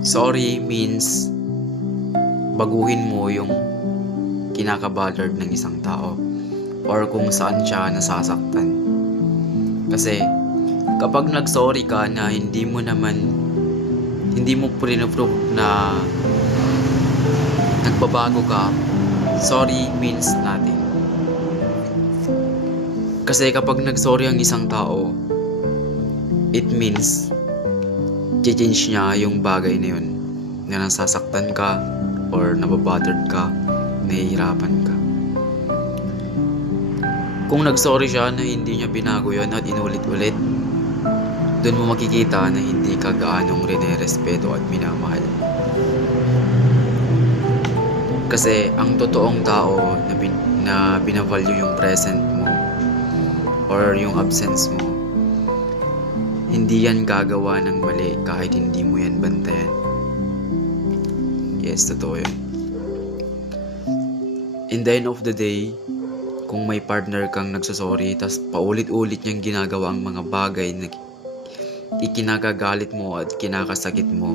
Sorry means baguhin mo yung kinakabothered ng isang tao or kung saan siya nasasaktan. Kasi kapag nag-sorry ka na hindi mo prove na nagbabago ka, sorry means nothing. Kasi kapag nag-sorry ang isang tao, it means change niya yung bagay na yun na nasasaktan ka or nababothered ka, nahihirapan ka. Kung nag-sorry siya na hindi niya binago yun at inulit-ulit, doon mo makikita na hindi ka gaanong rinerespeto at minamahal. Kasi ang totoong tao na binavalue yung present mo or yung absence mo, hindi yan gagawa ng mali kahit hindi mo yan bantayan. Yes, totoo yun. In the end of the day, kung may partner kang nagsasorry tas paulit-ulit niyang ginagawa ang mga bagay na ikinagagalit mo at kinakasakit mo,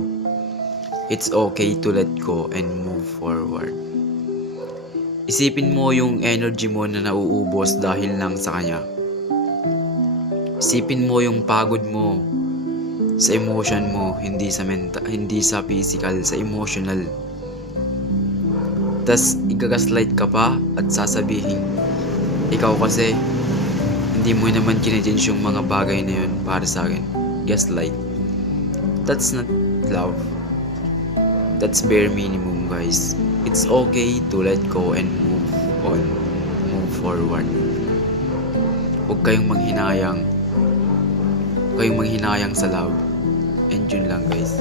it's okay to let go and move forward. Isipin mo yung energy mo na nauubos dahil lang sa kanya. Isipin mo yung pagod mo sa emotion mo, hindi sa physical, sa emotional. Tas igagaslight ka pa at sasabihin, ikaw kasi hindi mo naman kinechange yung mga bagay na yun para sa akin. Gaslight. That's not love. That's bare minimum, guys. It's okay to let go and move on. Move forward. Huwag kayong manghinayang sa love. And yun lang, guys.